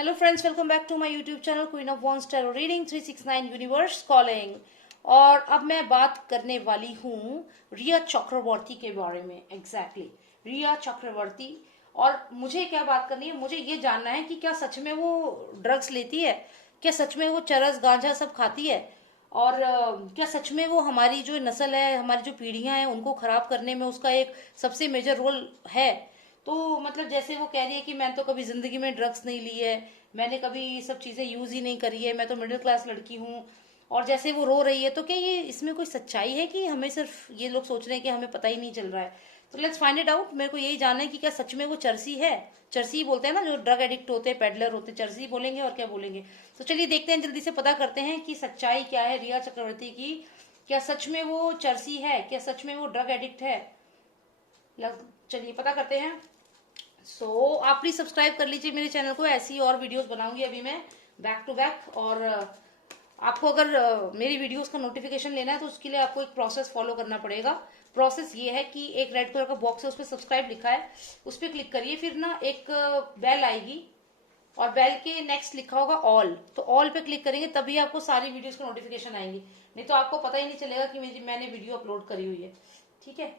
Hello friends, welcome back to my YouTube channel queen of wands tarot reading 369 universe calling. और अब मैं बात करने वाली हूँ रिया चक्रवर्ती के बारे में। एग्जैक्टली रिया चक्रवर्ती। और मुझे क्या बात करनी है, मुझे ये जानना है कि क्या सच में वो ड्रग्स लेती है, क्या सच में वो चरस गांजा सब खाती है, और क्या सच में वो हमारी जो नस्ल है, हमारी जो पीढ़ियां हैं, उनको खराब करने में उसका एक सबसे मेजर रोल है। तो मतलब जैसे वो कह रही है कि मैंने तो कभी जिंदगी में ड्रग्स नहीं ली है, मैंने कभी ये सब चीजें यूज ही नहीं करी है, मैं तो मिडिल क्लास लड़की हूँ, और जैसे वो रो रही है, तो क्या ये इसमें कोई सच्चाई है कि हमें सिर्फ ये लोग सोच रहे हैं कि हमें पता ही नहीं चल रहा है। तो लेट्स फाइंड इट आउट। मेरे को यही जानना है कि क्या सच में वो चरसी है। चरसी बोलते हैं ना जो ड्रग एडिक्ट होते हैं, पेडलर होते हैं, चरसी बोलेंगे और क्या बोलेंगे। तो चलिए देखते हैं, जल्दी से पता करते हैं कि सच्चाई क्या है रिया चक्रवर्ती की। क्या सच में वो चरसी है, क्या सच में वो ड्रग एडिक्ट है। चलिए पता करते हैं। आप प्लीज सब्सक्राइब कर लीजिए मेरे चैनल को, ऐसी और वीडियोस बनाऊंगी अभी मैं बैक टू बैक। और आपको अगर मेरी वीडियोस का नोटिफिकेशन लेना है तो उसके लिए आपको एक प्रोसेस फॉलो करना पड़ेगा। प्रोसेस ये है कि एक रेड कलर का बॉक्स है, उस पर सब्सक्राइब लिखा है, उस पर क्लिक करिए, फिर ना एक बेल आएगी और बेल के नेक्स्ट लिखा होगा ऑल, तो ऑल पे क्लिक करेंगे तभी आपको सारी वीडियोस का नोटिफिकेशन आएंगी, नहीं तो आपको पता ही नहीं चलेगा कि मैंने वीडियो अपलोड करी हुई है। ठीक है,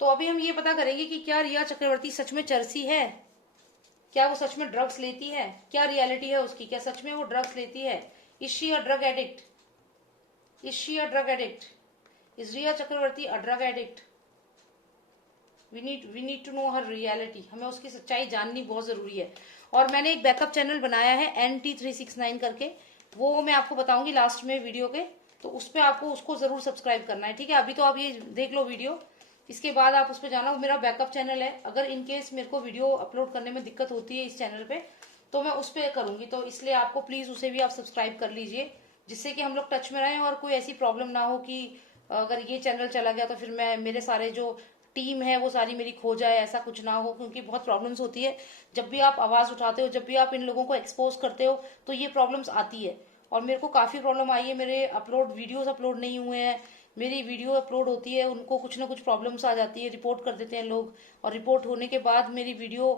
तो अभी हम ये पता करेंगे कि क्या रिया चक्रवर्ती सच में चरसी है, क्या वो सच में ड्रग्स लेती है, क्या रियलिटी है उसकी, क्या सच में वो ड्रग्स लेती है। Is she a drug addict, is she a drug addict, is Rhea Chakraborty a drug addict. We need to know her reality, हमें उसकी सच्चाई जाननी बहुत जरूरी है। और मैंने एक बैकअप चैनल बनाया है NT369 करके, वो मैं आपको बताऊंगी लास्ट में वीडियो के, तो उस पर आपको उसको जरूर सब्सक्राइब करना है। ठीक है, अभी तो आप ये देख लो वीडियो, इसके बाद आप उस पर जाना। मेरा बैकअप चैनल है, अगर इनकेस मेरे को वीडियो अपलोड करने में दिक्कत होती है इस चैनल पे तो मैं उस पर करूंगी, तो इसलिए आपको प्लीज उसे भी आप सब्सक्राइब कर लीजिए, जिससे कि हम लोग टच में रहें और कोई ऐसी प्रॉब्लम ना हो कि अगर ये चैनल चला गया तो फिर मैं मेरे सारे जो टीम है वो सारी मेरी खो जाए, ऐसा कुछ ना हो, क्योंकि बहुत प्रॉब्लम्स होती है जब भी आप आवाज उठाते हो, जब भी आप इन लोगों को एक्सपोज करते हो तो ये प्रॉब्लम्स आती है। और मेरे को काफी प्रॉब्लम आई है, मेरे वीडियोस अपलोड नहीं हुए हैं, मेरी वीडियो अपलोड होती है, उनको कुछ ना कुछ प्रॉब्लम्स आ जाती है, रिपोर्ट कर देते हैं लोग, और रिपोर्ट होने के बाद मेरी वीडियो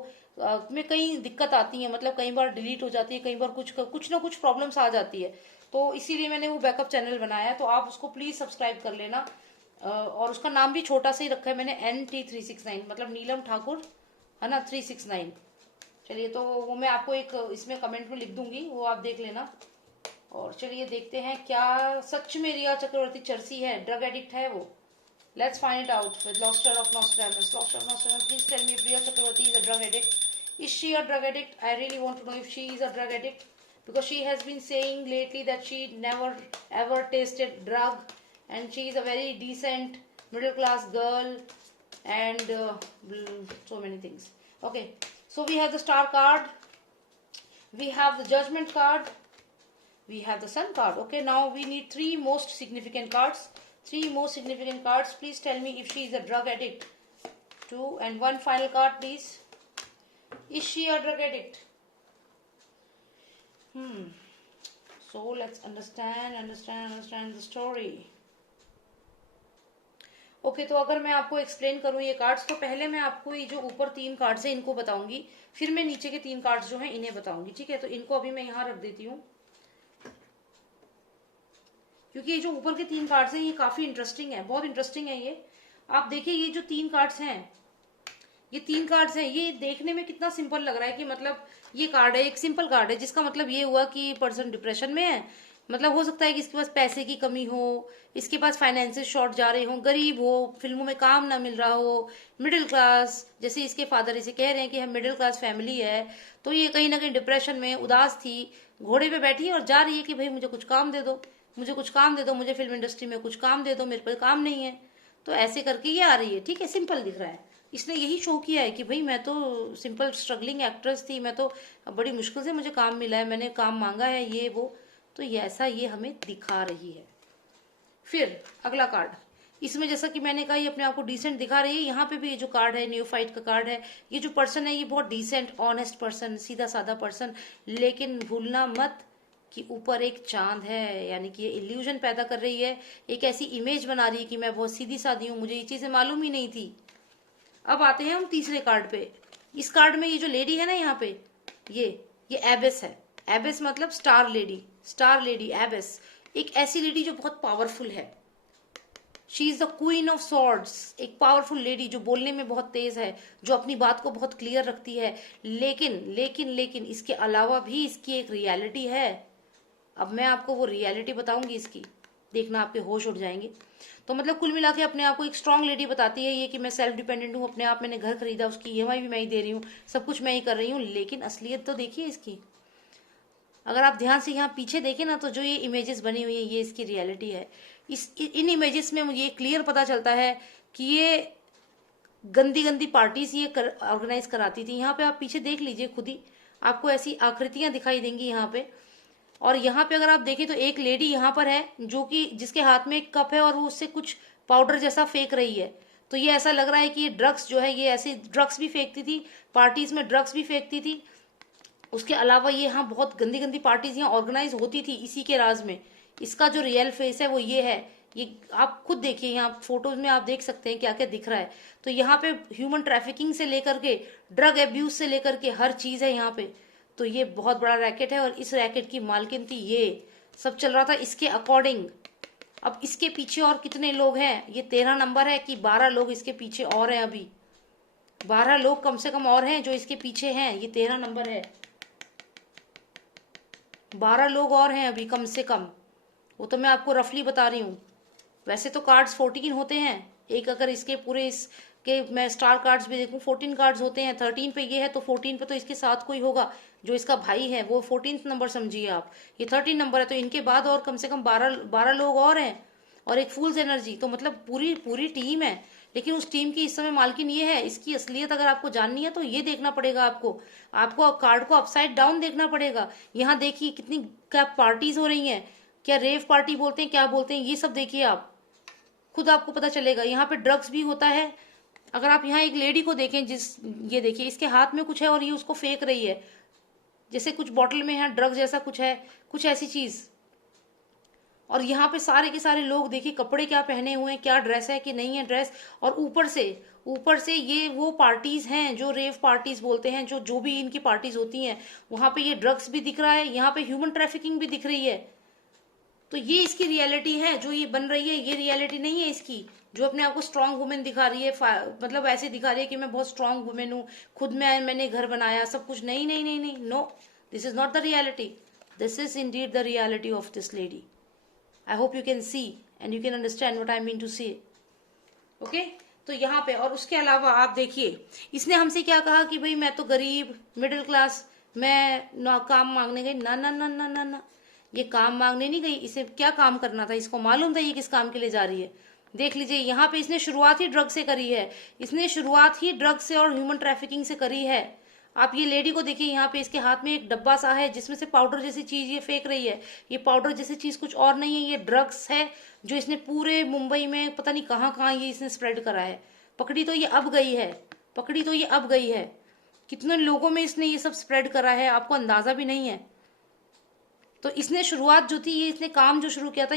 में कई दिक्कत आती है, मतलब कई बार डिलीट हो जाती है, कई बार कुछ ना कुछ प्रॉब्लम्स आ जाती है। तो इसीलिए मैंने वो बैकअप चैनल बनाया है, तो आप उसको प्लीज सब्सक्राइब कर लेना। और उसका नाम भी छोटा सा ही रखा है मैंने, NT369, मतलब नीलम ठाकुर, है ना, 369। चलिए, तो वो मैं आपको एक इसमें कमेंट में लिख दूंगी, वो आप देख लेना। और चलिए देखते हैं क्या सच में रिया चक्रवर्ती चरसी है, ड्रग एडिक्ट है वो। Let's find it out with लॉस्टर ऑफ नॉस्ट्रैडमस। लॉस्टर of Nostradamus, please tell me if Riya Chakraborty is a drug addict. Is she a drug addict? I really want to know if she is a drug addict, because she has been saying lately that she never ever tasted drug, and she is a very decent middle class girl, and so many things. Okay, so we have the star card, we have the judgment card, we have the sun card. Okay, now we need three most significant cards. Three most significant cards. Please tell me if she is a drug addict. Two, and one final card, please. Is she a drug addict? So let's understand the story. Okay, तो अगर मैं आपको explain करूं ये cards, तो पहले मैं आपको ये जो ऊपर तीन कार्ड्स है इनको बताऊंगी, फिर मैं नीचे के तीन कार्ड्स जो हैं इन्हें बताऊंगी। ठीक है, तो इनको अभी मैं यहाँ रख देती हूँ, क्योंकि ये जो ऊपर के तीन कार्ड्स हैं ये काफी इंटरेस्टिंग है, बहुत इंटरेस्टिंग है ये। आप देखिए, ये जो तीन कार्ड्स हैं, ये तीन कार्ड्स हैं, ये देखने में कितना सिंपल लग रहा है कि मतलब ये कार्ड है, एक सिंपल कार्ड है, जिसका मतलब ये हुआ कि पर्सन डिप्रेशन में है। मतलब हो सकता है कि इसके पास पैसे की कमी हो, इसके पास फाइनेंशियल शॉर्ट जा रहे हो, गरीब हो, फिल्मों में काम ना मिल रहा हो, मिडिल क्लास, जैसे इसके फादर इसे कह रहे हैं कि हम मिडिल क्लास फैमिली है, तो ये कहीं ना कहीं डिप्रेशन में उदास थी, घोड़े पे बैठी और जा रही है कि भाई मुझे कुछ काम दे दो, मुझे कुछ काम दे दो, मुझे फिल्म इंडस्ट्री में कुछ काम दे दो, मेरे पास काम नहीं है। तो ऐसे करके ये आ रही है। ठीक है, सिंपल दिख रहा है, इसने यही शो किया है कि भाई मैं तो सिंपल स्ट्रगलिंग एक्ट्रेस थी, मैं तो बड़ी मुश्किल से मुझे काम मिला है, मैंने काम मांगा है, ये वो, तो ये ऐसा ये हमें दिखा रही है। फिर अगला कार्ड, इसमें जैसा कि मैंने कहा ये अपने आप को डिसेंट दिखा रही है। यहाँ पे भी ये जो कार्ड है न्यूफाइट का कार्ड है, ये जो पर्सन है ये बहुत डिसेंट ऑनेस्ट पर्सन, सीधा साधा पर्सन, लेकिन भूलना मत कि ऊपर एक चांद है, यानी कि ये इल्यूजन पैदा कर रही है, एक ऐसी इमेज बना रही है कि मैं बहुत सीधी सादी हूँ, मुझे ये चीजें मालूम ही नहीं थी। अब आते हैं हम तीसरे कार्ड पे। इस कार्ड में ये जो लेडी है ना यहाँ पे, ये एबेस है। एबेस मतलब स्टार लेडी एबेस, एक ऐसी लेडी जो बहुत पावरफुल है। She is the queen of swords, एक पावरफुल लेडी जो बोलने में बहुत तेज है, जो अपनी बात को बहुत क्लियर रखती है। लेकिन लेकिन लेकिन इसके अलावा भी इसकी एक रियलिटी है। अब मैं आपको वो रियलिटी बताऊंगी इसकी, देखना आपके होश उड़ जाएंगे। तो मतलब कुल मिला के अपने आप को एक स्ट्रांग लेडी बताती है ये कि मैं सेल्फ डिपेंडेंट हूँ, अपने आप मैंने घर खरीदा, उसकी ईएमआई भी मैं ही दे रही हूँ, सब कुछ मैं ही कर रही हूँ। लेकिन असलियत तो देखिए इसकी, अगर आप ध्यान से यहाँ पीछे देखें ना, तो जो ये इमेजेस बनी हुई है ये इसकी रियलिटी है। इन इमेजेस में मुझे क्लियर पता चलता है कि ये गंदी गंदी पार्टीज ये ऑर्गेनाइज कराती थी। यहाँ पे आप पीछे देख लीजिए खुद ही, आपको ऐसी आकृतियां दिखाई देंगी यहाँ पे। और यहाँ पे अगर आप देखें तो एक लेडी यहाँ पर है जो कि जिसके हाथ में एक कप है और वो उससे कुछ पाउडर जैसा फेंक रही है। तो ये ऐसा लग रहा है कि ये ड्रग्स जो है, ये ऐसे ड्रग्स भी फेंकती थी, पार्टीज में ड्रग्स भी फेंकती थी। उसके अलावा ये यहाँ बहुत गंदी गंदी पार्टीज यहाँ ऑर्गेनाइज होती थी इसी के राज में। इसका जो रियल फेस है वो ये है। ये आप खुद देखिए, यहाँ फोटोज में आप देख सकते हैं क्या क्या दिख रहा है। तो यहाँ पे ह्यूमन ट्रैफिकिंग से लेकर के ड्रग एब्यूज से लेकर के हर चीज है यहाँ पे। तो ये बहुत बड़ा रैकेट है और इस रैकेट की मालकिन थी ये। सब चल रहा था इसके अकॉर्डिंग। अब इसके पीछे और कितने लोग हैं, ये 13 नंबर है कि 12 लोग इसके पीछे और हैं। अभी 12 लोग कम से कम और हैं जो इसके पीछे हैं। ये 13 नंबर है, 12 लोग और हैं अभी कम से कम। वो तो मैं आपको रफली बता रही हूँ। वैसे तो कार्ड्स 14 होते हैं एक, अगर इसके पूरे इसके मैं स्टार कार्ड्स भी देखूं 14 कार्ड्स होते हैं। 13 पे ये है तो 14 पे तो इसके साथ कोई होगा जो इसका भाई है, वो 14th नंबर समझिए आप। ये 13 नंबर है, तो इनके बाद और कम से कम 12 लोग और हैं और एक फूल्स एनर्जी। तो मतलब पूरी टीम है। लेकिन उस टीम की इस समय मालकिन ये है। इसकी असलियत अगर आपको जाननी है तो ये देखना पड़ेगा आपको कार्ड को अपसाइड डाउन देखना पड़ेगा। यहाँ देखिए कितनी क्या पार्टीज हो रही हैं, क्या रेव पार्टी बोलते हैं, क्या बोलते हैं, ये सब देखिए आप खुद, आपको पता चलेगा। यहाँ पे ड्रग्स भी होता है। अगर आप यहाँ एक लेडी को देखें, ये देखिए इसके हाथ में कुछ है और ये उसको फेंक रही है, जैसे कुछ बॉटल में है ड्रग जैसा कुछ है, कुछ ऐसी चीज। और यहाँ पे सारे के सारे लोग देखिए कपड़े क्या पहने हुए हैं, क्या ड्रेस है कि नहीं है ड्रेस। और ऊपर से ये वो पार्टीज हैं जो रेव पार्टीज बोलते हैं, जो भी इनकी पार्टीज होती हैं, वहां पे ये ड्रग्स भी दिख रहा है, यहाँ पे ह्यूमन ट्रैफिकिंग भी दिख रही है। तो ये इसकी रियलिटी है जो ये बन रही है। ये रियलिटी नहीं है इसकी जो अपने आप को स्ट्रांग वुमेन दिखा रही है, मतलब ऐसे दिखा रही है कि मैं बहुत स्ट्रांग वुमेन हूँ, खुद में मैंने घर बनाया सब कुछ। नहीं नहीं नहीं नहीं, no, this is not the reality. This is indeed the reality of this lady. I hope you can see and you can understand what I mean to say. Okay, तो यहाँ पे और उसके अलावा आप देखिए इसने हमसे क्या कहा कि भाई मैं तो गरीब मिडिल क्लास, मैं ना काम मांगने गई। ना ना ना ना ना ना, ये काम मांगने नहीं गई। इसे क्या काम करना था, इसको मालूम था ये किस काम के लिए जा रही है। देख लीजिए यहाँ पे इसने शुरुआत ही ड्रग से करी है। इसने शुरुआत ही ड्रग से और ह्यूमन ट्रैफिकिंग से करी है। आप ये लेडी को देखिए, यहाँ पे इसके हाथ में एक डब्बा सा है जिसमें से पाउडर जैसी चीज ये फेंक रही है। ये पाउडर जैसी चीज कुछ और नहीं है, ये ड्रग्स है जो इसने पूरे मुंबई में पता नहीं कहाँ कहाँ ये इसने स्प्रेड करा है। पकड़ी तो ये अब गई है, कितने लोगों में इसने ये सब स्प्रेड करा है, आपको अंदाजा भी नहीं है। तो इसने शुरुआत जो थी, ये इसने काम जो शुरू किया था,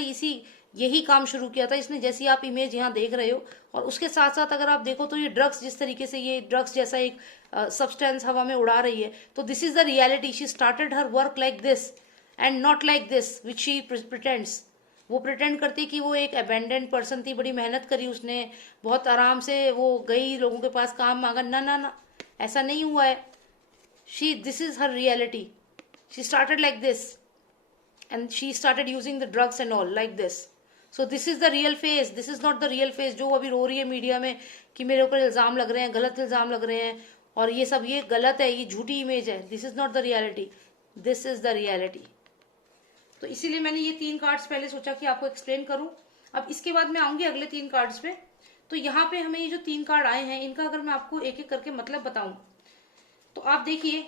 यही काम शुरू किया था इसने, जैसी आप इमेज यहाँ देख रहे हो। और उसके साथ साथ अगर आप देखो तो ये ड्रग्स, जिस तरीके से ये ड्रग्स जैसा एक सब्सटेंस हवा में उड़ा रही है, तो this is the reality. She started her work like this and not like this which she pretends. वो प्रिटेंड करती कि वो एक अबेंडेंट पर्सन थी, बड़ी मेहनत करी उसने, बहुत आराम से वो गई, लोगों के पास काम मांगा। ना ना ना, ऐसा नहीं हुआ है। This is her reality. She started like this and she started using the drugs and all like this. So this is the real face. This is not the real face जो अभी रो रही है मीडिया में कि मेरे ऊपर इल्जाम लग रहे हैं, गलत इल्जाम लग रहे हैं और ये सब, ये गलत है, ये झूठी इमेज है. This is not the reality, this is the reality. तो इसीलिए मैंने ये 3 कार्ड्स पहले सोचा कि आपको एक्सप्लेन करूं. अब इसके बाद मैं आऊंगी अगले 3 कार्ड्स पे. तो यहाँ पे हमें ये जो 3 कार्ड आए हैं, इनका अगर मैं आपको एक एक करके मतलब बताऊं तो आप देखिए,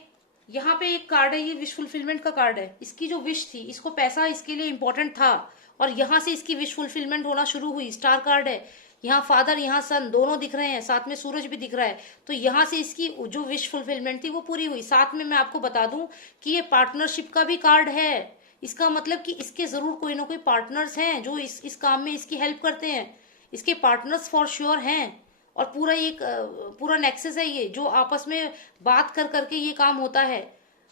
यहाँ पे एक कार्ड है, ये विश फुलफिलमेंट का कार्ड है. इसकी जो विश थी, इसको पैसा इसके लिए इंपॉर्टेंट था और यहाँ से इसकी विश फुलफिलमेंट होना शुरू हुई. स्टार कार्ड है, यहाँ फादर यहाँ सन दोनों दिख रहे हैं, साथ में सूरज भी दिख रहा है. तो यहाँ से इसकी जो विश फुलफिलमेंट थी वो पूरी हुई. साथ में मैं आपको बता दूं कि ये पार्टनरशिप का भी कार्ड है. इसका मतलब कि इसके जरूर कोई ना कोई पार्टनर्स हैं जो इस काम में इसकी हेल्प करते हैं. इसके पार्टनर्स फॉर श्योर हैं और पूरा एक पूरा नेक्सस है ये, जो आपस में बात कर करके ये काम होता है।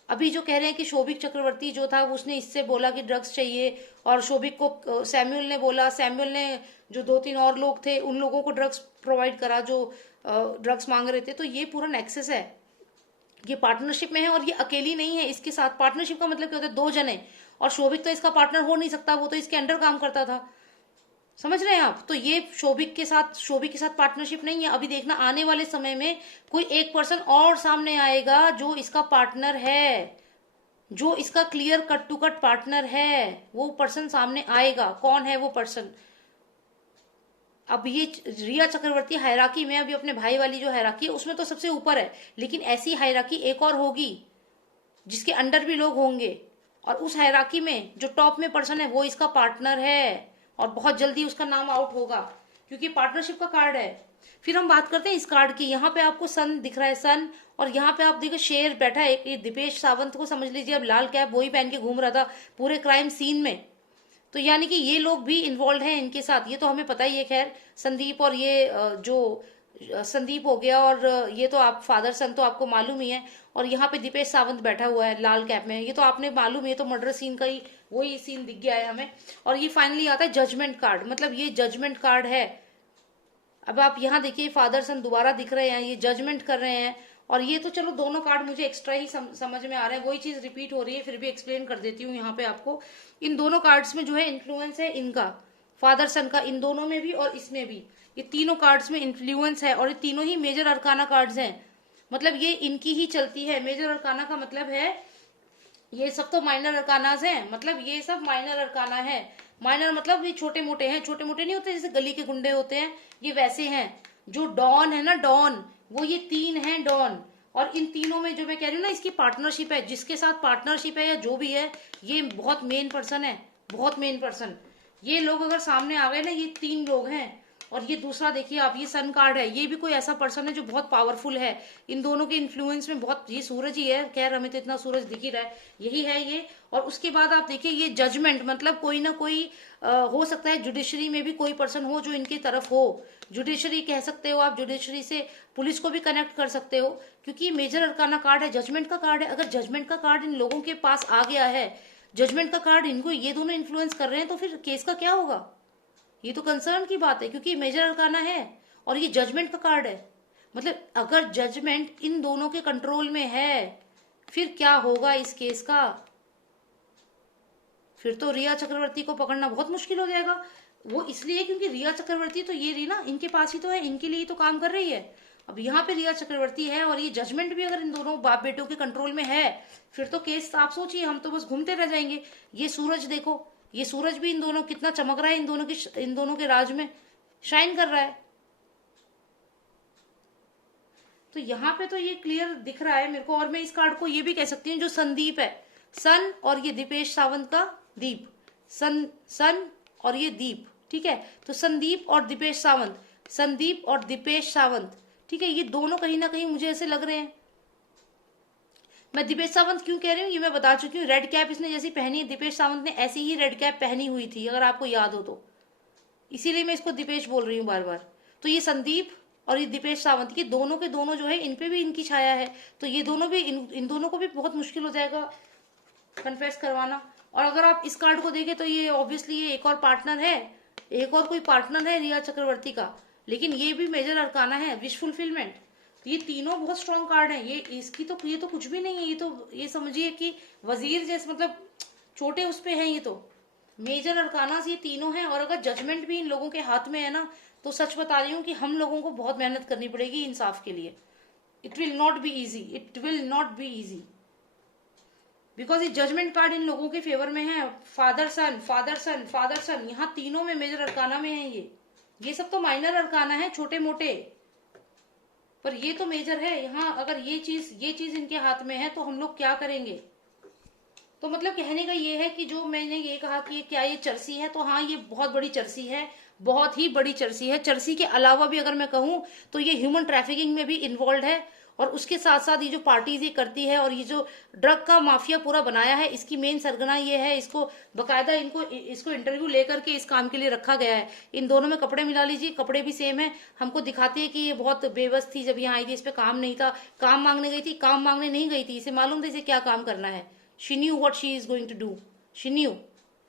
अभी जो कह रहे हैं कि शोभिक चक्रवर्ती जो था उसने इससे बोला कि ड्रग्स चाहिए, और शोभिक को सैमुअल ने बोला, सैमुअल ने जो 2-3 और लोग थे उन लोगों को ड्रग्स प्रोवाइड करा जो ड्रग्स मांग रहे थे। तो ये पूरा नेक्सस है, ये पार्टनरशिप में है, और ये अकेली नहीं है। इसके साथ पार्टनरशिप का मतलब क्या होता है, 2 जने, और शोभिक तो इसका पार्टनर हो नहीं सकता, वो तो इसके अंडर काम करता था। समझ रहे हैं आप? तो ये शोभिक के साथ पार्टनरशिप नहीं है। अभी देखना आने वाले समय में कोई एक पर्सन और सामने आएगा जो इसका पार्टनर है, जो इसका clear cut to cut partner है, वो पर्सन सामने आएगा। कौन है वो पर्सन? अब ये रिया चक्रवर्ती हायरार्की में अभी अपने भाई वाली जो हायरार्की है उसमें तो सबसे ऊपर है, लेकिन ऐसी हायरार्की एक और होगी जिसके अंडर भी लोग होंगे, और उस हायरार्की में जो टॉप में पर्सन है वो इसका पार्टनर है, और बहुत जल्दी उसका नाम आउट होगा क्योंकि पार्टनरशिप का कार्ड है। फिर हम बात करते हैं इस कार्ड की। यहाँ पे आपको सन दिख रहा है, सन, और यहाँ पे आप देखो शेर बैठा है। ये दीपेश सावंत को समझ लीजिए, अब लाल कैप वही पहन के घूम रहा था पूरे क्राइम सीन में। तो यानी कि ये लोग भी इन्वॉल्व हैं इनके साथ, ये तो हमें पता ही है। खैर संदीप, और ये जो संदीप हो गया, और ये तो आप फादर सन तो आपको मालूम ही है, और यहाँ पे दीपेश सावंत बैठा हुआ है लाल कैप में, ये तो आपने मालूम है, ये तो मर्डर सीन का ही वही सीन दिख गया है हमें। और ये फाइनली आता है जजमेंट कार्ड, मतलब ये जजमेंट कार्ड है। अब आप यहाँ देखिए फादर सन दोबारा दिख रहे हैं, ये जजमेंट कर रहे हैं। और ये तो चलो दोनों कार्ड मुझे एक्स्ट्रा ही समझ में आ रहे हैं, वही चीज रिपीट हो रही है, फिर भी एक्सप्लेन कर देती हूँ यहाँ पे आपको। इन दोनों कार्ड्स में जो है इन्फ्लुएंस है इनका, फादर सन का, इन दोनों में भी और इसमें भी, ये तीनों कार्ड्स में इन्फ्लुएंस है, और ये तीनों ही मेजर अरकाना कार्ड्स हैं। मतलब ये इनकी ही चलती है। मेजर अरकाना का मतलब है ये सब तो माइनर अरकानाज हैं, मतलब ये सब माइनर अरकाना है। माइनर मतलब ये छोटे मोटे हैं, छोटे मोटे नहीं होते जैसे गली के गुंडे होते हैं, ये वैसे हैं। जो डॉन है ना, डॉन, वो ये 3 हैं डॉन। और इन तीनों में जो मैं कह रही हूँ ना, इसकी पार्टनरशिप है, जिसके साथ पार्टनरशिप है या जो भी है, ये बहुत मेन पर्सन है, बहुत मेन पर्सन। ये लोग अगर सामने आ गए ना, ये 3 लोग हैं। और ये दूसरा देखिए आप, ये सन कार्ड है, ये भी कोई ऐसा पर्सन है जो बहुत पावरफुल है। इन दोनों के इन्फ्लुएंस में बहुत, ये सूरज ही है, खैर हमें तो इतना सूरज दिख ही रहा है, यही है ये। और उसके बाद आप देखिए ये जजमेंट, मतलब कोई ना कोई हो सकता है जुडिशरी में भी कोई पर्सन हो जो इनकी तरफ हो। जुडिशरी कह सकते हो आप, जुडिशरी से पुलिस को भी कनेक्ट कर सकते हो, क्योंकि ये मेजर अरकाना कार्ड है, जजमेंट का कार्ड है। अगर जजमेंट का कार्ड इन लोगों के पास आ गया है, जजमेंट का कार्ड इनको ये दोनों इन्फ्लुएंस कर रहे हैं, तो फिर केस का क्या होगा? ये तो कंसर्न की बात है, क्योंकि मेजर अरकाना है और ये जजमेंट का कार्ड है। मतलब अगर जजमेंट इन दोनों के कंट्रोल में है, फिर क्या होगा इस केस का? फिर तो रिया चक्रवर्ती को पकड़ना बहुत मुश्किल हो जाएगा। वो इसलिए क्योंकि रिया चक्रवर्ती तो ये रही ना, इनके पास ही तो है, इनके लिए तो काम कर रही है। अब यहाँ पे रिया चक्रवर्ती है और ये जजमेंट भी अगर इन दोनों बाप बेटों के कंट्रोल में है, फिर तो केस आप सोचिए, हम तो बस घूमते रह जाएंगे। ये सूरज देखो, ये सूरज भी इन दोनों कितना चमक रहा है, इन दोनों के राज में शाइन कर रहा है। तो यहाँ पे तो ये क्लियर दिख रहा है मेरे को। और मैं इस कार्ड को ये भी कह सकती हूँ, जो संदीप है, सन, और ये दीपेश सावंत का दीप, सन और ये दीप, ठीक है। तो संदीप और दीपेश सावंत, संदीप और दीपेश सावंत, ठीक है, ये दोनों कहीं ना कहीं मुझे ऐसे लग रहे हैं। मैं दीपेश सावंत क्यों कह रही हूँ ये मैं बता चुकी हूँ। रेड कैप इसने जैसी पहनी है, दीपेश सावंत ने ऐसी ही रेड कैप पहनी हुई थी, अगर आपको याद हो तो, इसीलिए मैं इसको दीपेश बोल रही हूँ बार बार। तो ये संदीप और ये दीपेश सावंत, ये दोनों के दोनों जो है, इन पे भी इनकी छाया है। तो ये दोनों भी, इन दोनों को भी बहुत मुश्किल हो जाएगा कन्फेस करवाना। और अगर आप इस कार्ड को देखें तो ये ऑब्वियसली ये एक और पार्टनर है, एक और कोई पार्टनर है रिया चक्रवर्ती का, लेकिन ये भी मेजर अरकाना है, विश फुलफिलमेंट। ये तीनों बहुत स्ट्रॉन्ग कार्ड हैं। ये इसकी तो, ये तो कुछ भी नहीं है, ये तो ये समझिए कि वजीर जैसे, मतलब छोटे उस पे हैं। ये तो मेजर अरकाना ये तीनों हैं। और अगर जजमेंट भी इन लोगों के हाथ में है ना, तो सच बता रही हूँ कि हम लोगों को बहुत मेहनत करनी पड़ेगी इंसाफ के लिए। It will not be easy, it will not be easy, because ये जजमेंट कार्ड इन लोगों के फेवर में है। फादर सन, फादर सन, फादर सन, यहाँ तीनों में मेजर अरकाना में है। ये सब तो माइनर अरकाना है, छोटे मोटे, पर ये तो मेजर है। यहाँ अगर ये चीज इनके हाथ में है तो हम लोग क्या करेंगे? तो मतलब कहने का ये है कि जो मैंने ये कहा कि क्या ये चर्सी है, तो हाँ, ये बहुत बड़ी चर्सी है, बहुत ही बड़ी चर्सी है। चर्सी के अलावा भी अगर मैं कहूँ तो ये ह्यूमन ट्रैफिकिंग में भी इन्वॉल्व है, और उसके साथ साथ ये जो पार्टीज ये करती है और ये जो ड्रग का माफिया पूरा बनाया है, इसकी मेन सरगना ये है। इसको बकायदा इसको इंटरव्यू लेकर के इस काम के लिए रखा गया है। इन दोनों में कपड़े मिला लीजिए, कपड़े भी सेम है। हमको दिखाती है कि ये बहुत बेबस थी जब यहाँ आई थी, इस पे काम नहीं था, काम मांगने गई थी। काम मांगने नहीं गई थी, इसे मालूम था इसे क्या काम करना है। She knew what she is going to do, she knew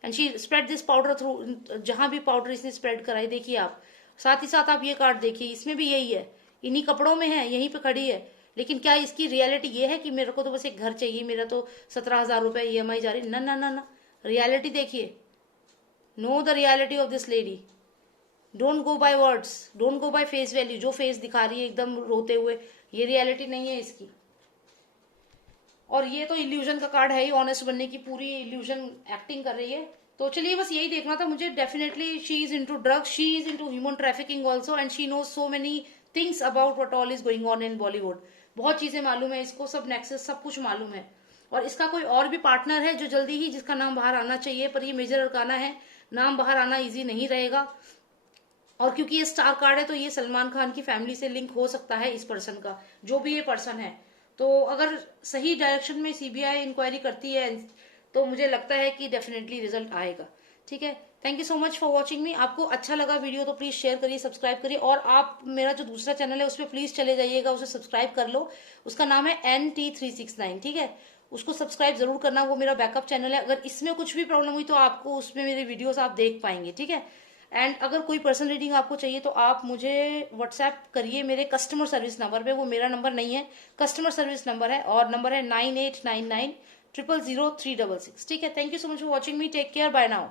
and she spread this powder through. जहां भी पाउडर इसने स्प्रेड कराई, देखिए आप, साथ ही साथ आप ये कार्ड देखिए, इसमें भी यही है, इन्हीं कपड़ों में है, यहीं पे खड़ी है। लेकिन क्या इसकी रियलिटी ये है कि मेरे को तो बस एक घर चाहिए, मेरा तो 17,000 रुपए EMI जा रही? ना ना ना ना, रियलिटी देखिए। Know the reality of this lady. Don't go by words, don't go by face value. जो फेस दिखा रही है एकदम रोते हुए, ये रियलिटी नहीं है इसकी। और ये तो इल्यूजन का कार्ड है ही, ऑनेस्ट बनने की पूरी इल्यूजन एक्टिंग कर रही है। तो चलिए बस यही देखना था मुझे। Definitely she is into drugs, she is into human trafficking also, and she knows so many things about what all is going on in Bollywood. बहुत चीजें मालूम है इसको, सब नेक्सस सब कुछ मालूम है। और इसका कोई और भी पार्टनर है जो जल्दी ही, जिसका नाम बाहर आना चाहिए, पर ये मेजर अरकाना है, नाम बाहर आना इजी नहीं रहेगा। और क्योंकि ये स्टार कार्ड है तो ये सलमान खान की फैमिली से लिंक हो सकता है इस पर्सन का, जो भी ये पर्सन है। तो अगर सही डायरेक्शन में CBI इंक्वायरी करती है तो मुझे लगता है कि डेफिनेटली रिजल्ट आएगा। ठीक है, thank you so much for watching मी। आपको अच्छा लगा वीडियो तो प्लीज शेयर करिए, सब्सक्राइब करिए, और आप मेरा जो दूसरा चैनल है उस पर प्लीज चले जाइएगा, उसे सब्सक्राइब कर लो। उसका नाम है NT369। ठीक है, उसको सब्सक्राइब जरूर करना, वो मेरा बैकअप चैनल है। अगर इसमें कुछ भी प्रॉब्लम हुई तो आपको उसमें मेरे वीडियोस आप देख पाएंगे। ठीक है, एंड अगर कोई पर्सनल रीडिंग आपको चाहिए तो आप मुझे व्हाट्सएप करिए मेरे कस्टमर सर्विस नंबर पे। वो मेरा नंबर नहीं है, कस्टमर सर्विस नंबर है, और नंबर है 9899 000 366। ठीक है, thank you so much for watching me, take care, bye now.